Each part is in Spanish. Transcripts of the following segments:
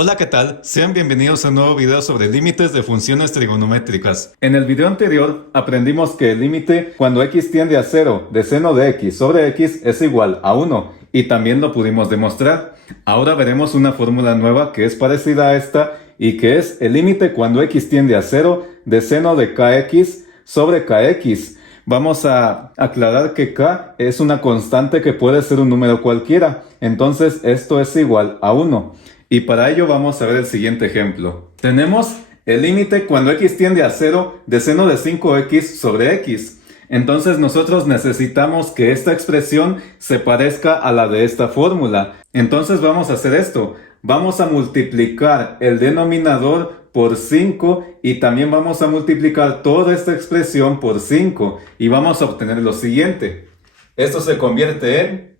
Hola, ¿qué tal? Sean bienvenidos a un nuevo video sobre límites de funciones trigonométricas. En el video anterior aprendimos que el límite cuando x tiende a 0 de seno de x sobre x es igual a 1 y también lo pudimos demostrar. Ahora veremos una fórmula nueva que es parecida a esta y que es el límite cuando x tiende a 0 de seno de kx sobre kx. Vamos a aclarar que k es una constante que puede ser un número cualquiera, entonces esto es igual a 1. Y para ello vamos a ver el siguiente ejemplo. Tenemos el límite cuando x tiende a 0 de seno de 5x sobre x. Entonces nosotros necesitamos que esta expresión se parezca a la de esta fórmula. Entonces vamos a hacer esto. Vamos a multiplicar el denominador por 5 y también vamos a multiplicar toda esta expresión por 5 y vamos a obtener lo siguiente. Esto se convierte en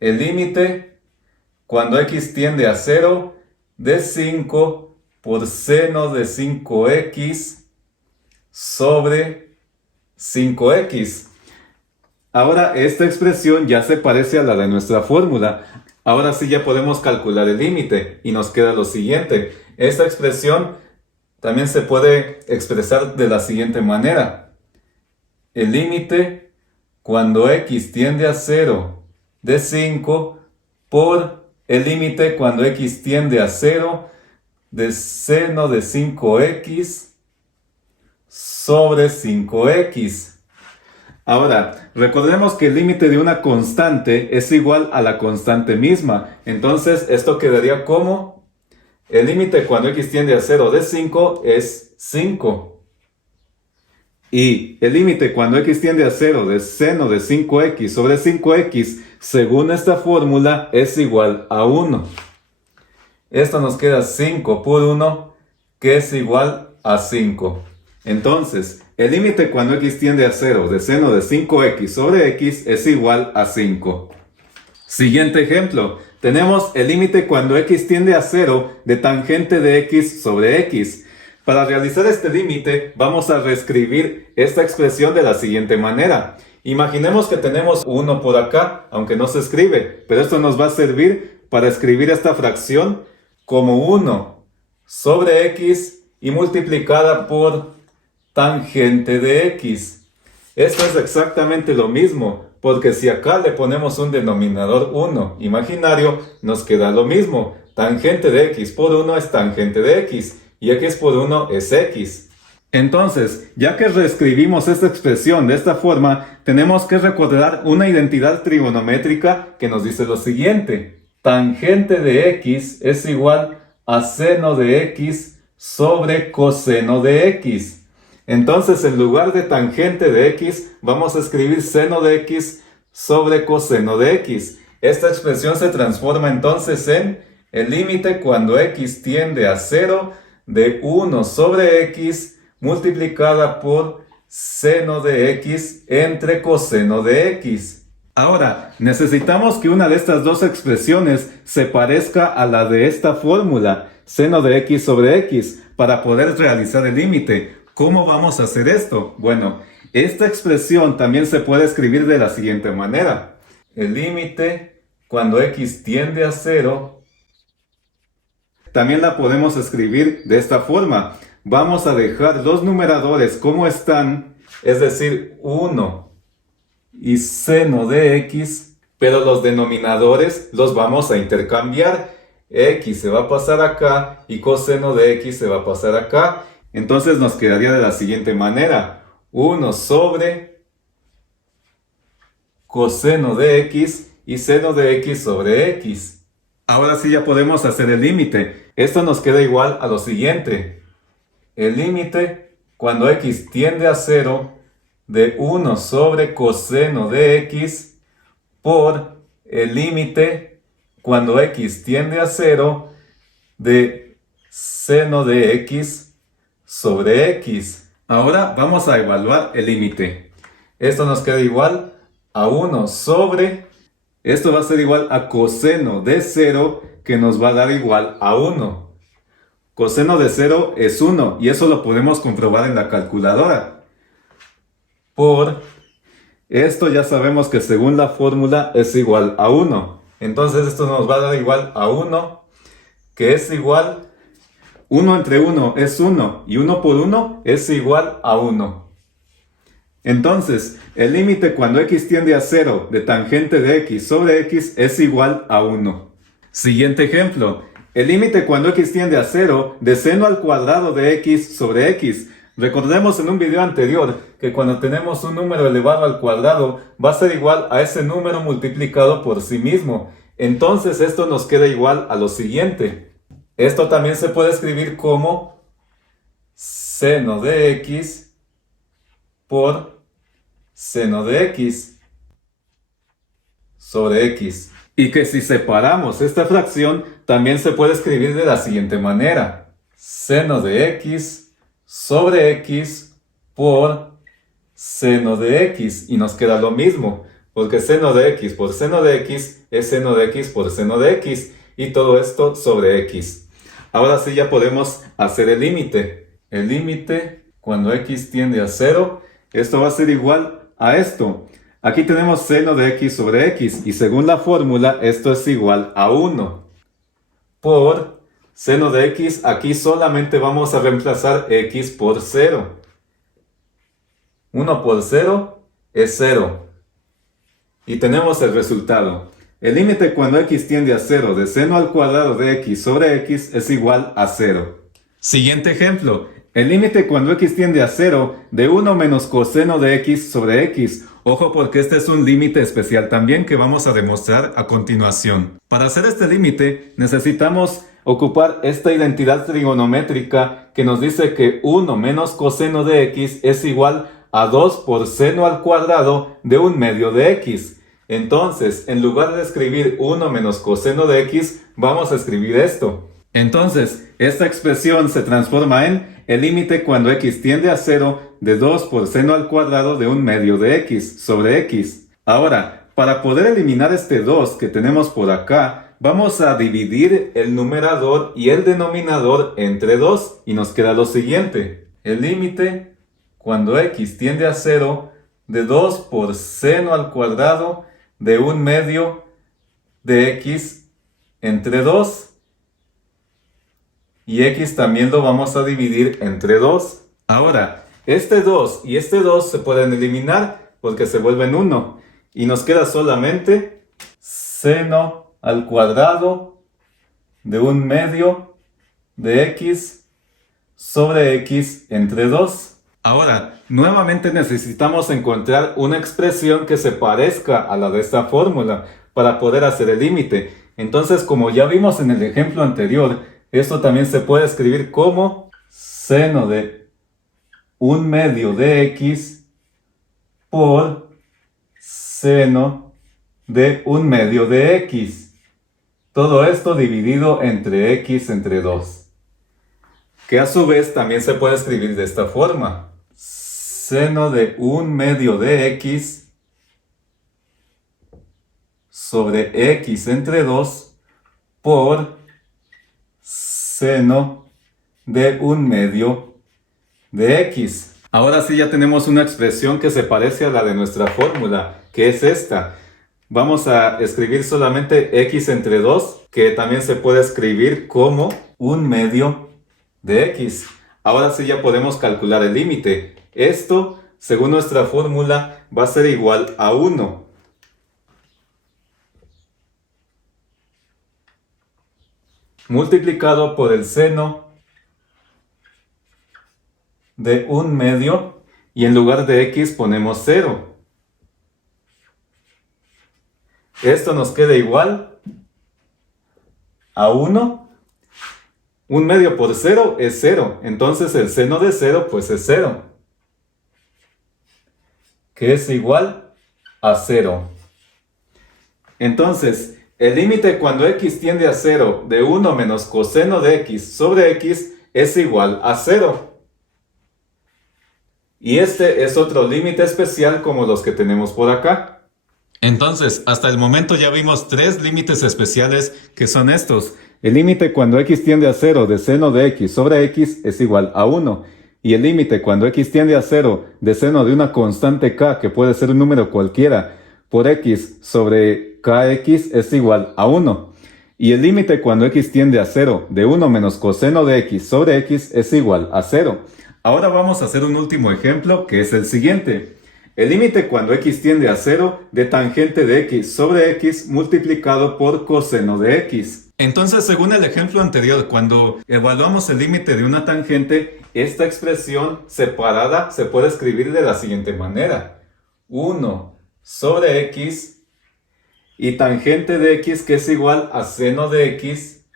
el límite cuando x tiende a 0 de 5 por seno de 5x sobre 5x. Ahora esta expresión ya se parece a la de nuestra fórmula. Ahora sí ya podemos calcular el límite y nos queda lo siguiente. Esta expresión también se puede expresar de la siguiente manera. El límite cuando x tiende a 0 de 5 por el límite cuando x tiende a 0 de seno de 5x sobre 5x. Ahora, recordemos que el límite de una constante es igual a la constante misma. Entonces, esto quedaría como el límite cuando x tiende a 0 de 5 es 5. Y el límite cuando x tiende a 0 de seno de 5x sobre 5x, según esta fórmula, es igual a 1. Esto nos queda 5 por 1, que es igual a 5. Entonces, el límite cuando x tiende a 0 de seno de 5x sobre x es igual a 5. Siguiente ejemplo. Tenemos el límite cuando x tiende a 0 de tangente de x sobre x. Para realizar este límite, vamos a reescribir esta expresión de la siguiente manera. Imaginemos que tenemos 1 por acá, aunque no se escribe, pero esto nos va a servir para escribir esta fracción como 1 sobre x y multiplicada por tangente de x. Esto es exactamente lo mismo, porque si acá le ponemos un denominador 1 imaginario, nos queda lo mismo. Tangente de x por 1 es tangente de x, y x por 1 es x. Entonces, ya que reescribimos esta expresión de esta forma, tenemos que recordar una identidad trigonométrica que nos dice lo siguiente. Tangente de x es igual a seno de x sobre coseno de x. Entonces, en lugar de tangente de x, vamos a escribir seno de x sobre coseno de x. Esta expresión se transforma entonces en el límite cuando x tiende a 0 de 1 sobre x multiplicada por seno de x entre coseno de x. Ahora, necesitamos que una de estas dos expresiones se parezca a la de esta fórmula, seno de x sobre x, para poder realizar el límite. ¿Cómo vamos a hacer esto? Bueno, esta expresión también se puede escribir de la siguiente manera. El límite cuando x tiende a 0 también la podemos escribir de esta forma. Vamos a dejar los numeradores como están, es decir, 1 y seno de x, pero los denominadores los vamos a intercambiar. X se va a pasar acá y coseno de x se va a pasar acá. Entonces nos quedaría de la siguiente manera. 1 sobre coseno de x y seno de x sobre x. Ahora sí ya podemos hacer el límite. Esto nos queda igual a lo siguiente. El límite cuando x tiende a 0 de 1 sobre coseno de x por el límite cuando x tiende a 0 de seno de x sobre x. Ahora vamos a evaluar el límite. Esto nos queda igual a 1 sobre... Esto va a ser igual a coseno de 0, que nos va a dar igual a 1. Coseno de 0 es 1, y eso lo podemos comprobar en la calculadora. Por esto ya sabemos que según la fórmula es igual a 1. Entonces esto nos va a dar igual a 1 que es igual, 1 entre 1 es 1 y 1 por 1 es igual a 1. Entonces, el límite cuando x tiende a 0 de tangente de x sobre x es igual a 1. Siguiente ejemplo. El límite cuando x tiende a 0 de seno al cuadrado de x sobre x. Recordemos en un video anterior que cuando tenemos un número elevado al cuadrado va a ser igual a ese número multiplicado por sí mismo. Entonces esto nos queda igual a lo siguiente. Esto también se puede escribir como seno de x por seno de x sobre x. Y que si separamos esta fracción, también se puede escribir de la siguiente manera. Seno de x sobre x por seno de x. Y nos queda lo mismo, porque seno de x por seno de x es seno de x por seno de x. Y todo esto sobre x. Ahora sí ya podemos hacer el límite. El límite cuando x tiende a 0, esto va a ser igual a esto. Aquí tenemos seno de x sobre x y según la fórmula esto es igual a 1. Por seno de x, aquí solamente vamos a reemplazar x por 0. 1 por 0 es 0. Y tenemos el resultado. El límite cuando x tiende a 0 de seno al cuadrado de x sobre x es igual a 0. Siguiente ejemplo. El límite cuando x tiende a 0 de 1 menos coseno de x sobre x. Ojo porque este es un límite especial también que vamos a demostrar a continuación. Para hacer este límite necesitamos ocupar esta identidad trigonométrica que nos dice que 1 menos coseno de x es igual a 2 por seno al cuadrado de 1/2 de x. Entonces, en lugar de escribir 1 menos coseno de x, vamos a escribir esto. Entonces, esta expresión se transforma en el límite cuando x tiende a 0 de 2 por seno al cuadrado de 1/2 de x sobre x. Ahora, para poder eliminar este 2 que tenemos por acá, vamos a dividir el numerador y el denominador entre 2 y nos queda lo siguiente. El límite cuando x tiende a 0 de 2 por seno al cuadrado de 1/2 de x entre 2. Y x también lo vamos a dividir entre 2. Ahora, este 2 y este 2 se pueden eliminar porque se vuelven 1. Y nos queda solamente seno al cuadrado de 1/2 de x sobre x entre 2. Ahora, nuevamente necesitamos encontrar una expresión que se parezca a la de esta fórmula para poder hacer el límite. Entonces, como ya vimos en el ejemplo anterior, esto también se puede escribir como seno de 1/2 de x por seno de 1/2 de x. Todo esto dividido entre x entre 2. Que a su vez también se puede escribir de esta forma. Seno de 1/2 de x sobre x entre 2 por seno de 1/2 de x. Ahora sí ya tenemos una expresión que se parece a la de nuestra fórmula, que es esta. Vamos a escribir solamente x entre 2, que también se puede escribir como 1/2 de x. Ahora sí ya podemos calcular el límite. Esto, según nuestra fórmula, va a ser igual a 1. Multiplicado por el seno de 1/2 y en lugar de x ponemos 0. Esto nos queda igual a 1. 1/2 por 0 es 0. Entonces el seno de 0 pues es 0. Que es igual a 0. Entonces, el límite cuando x tiende a 0 de 1 menos coseno de x sobre x es igual a 0. Y este es otro límite especial como los que tenemos por acá. Entonces, hasta el momento ya vimos 3 límites especiales que son estos. El límite cuando x tiende a 0 de seno de x sobre x es igual a 1. Y el límite cuando x tiende a 0 de seno de una constante k, que puede ser un número cualquiera, por x sobre kx es igual a 1. Y el límite cuando x tiende a 0 de 1 menos coseno de x sobre x es igual a 0. Ahora vamos a hacer un último ejemplo que es el siguiente. El límite cuando x tiende a 0 de tangente de x sobre x multiplicado por coseno de x. Entonces, según el ejemplo anterior, cuando evaluamos el límite de una tangente, esta expresión separada se puede escribir de la siguiente manera. 1 sobre x y tangente de x que es igual a seno de x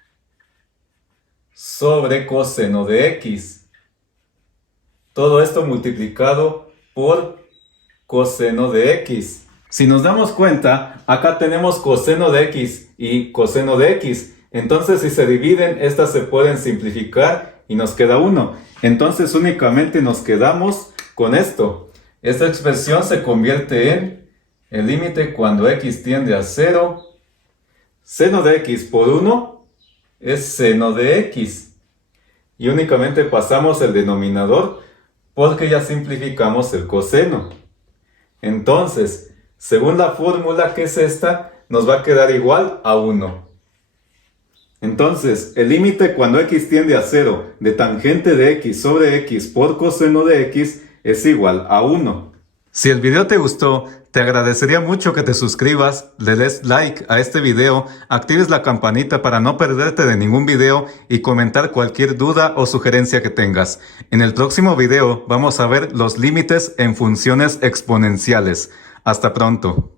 sobre coseno de x. Todo esto multiplicado por coseno de x. Si nos damos cuenta, acá tenemos coseno de x y coseno de x. Entonces, si se dividen, estas se pueden simplificar y nos queda 1. Entonces, únicamente nos quedamos con esto. Esta expresión se convierte en el límite cuando x tiende a 0. Seno de x por 1 es seno de x. Y únicamente pasamos el denominador porque ya simplificamos el coseno. Entonces, según la fórmula que es esta, nos va a quedar igual a 1. Entonces, el límite cuando x tiende a 0 de tangente de x sobre x por coseno de x es igual a 1. Si el video te gustó, te agradecería mucho que te suscribas, le des like a este video, actives la campanita para no perderte de ningún video y comentar cualquier duda o sugerencia que tengas. En el próximo video vamos a ver los límites en funciones exponenciales. Hasta pronto.